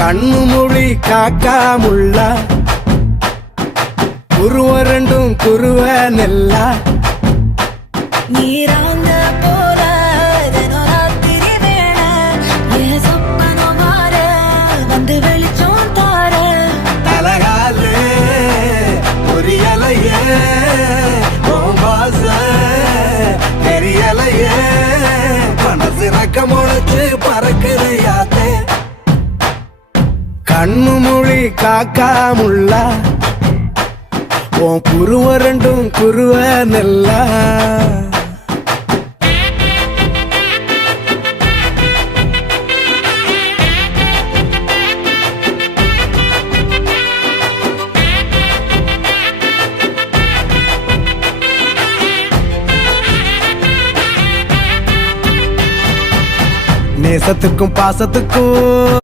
கண்ணு மொழி காக்காமுள்ள குருவ ரெண்டும் குருவ நெல்லா நீராங்க போல தினராத்திரி வேண என் சொப்பனம் மாற வந்து வெளிச்சம் தார தலகாலே பொரியலையே ஓம்பாச தெரியலையே மனசு ரக்க முளைச்சு பறக்குறையாத்தே கண்ணு மொழி காக்காமுள்ள உன் குருவ ரெண்டும் குருவ நெல்லா நேசத்துக்கும் பாசத்துக்கும்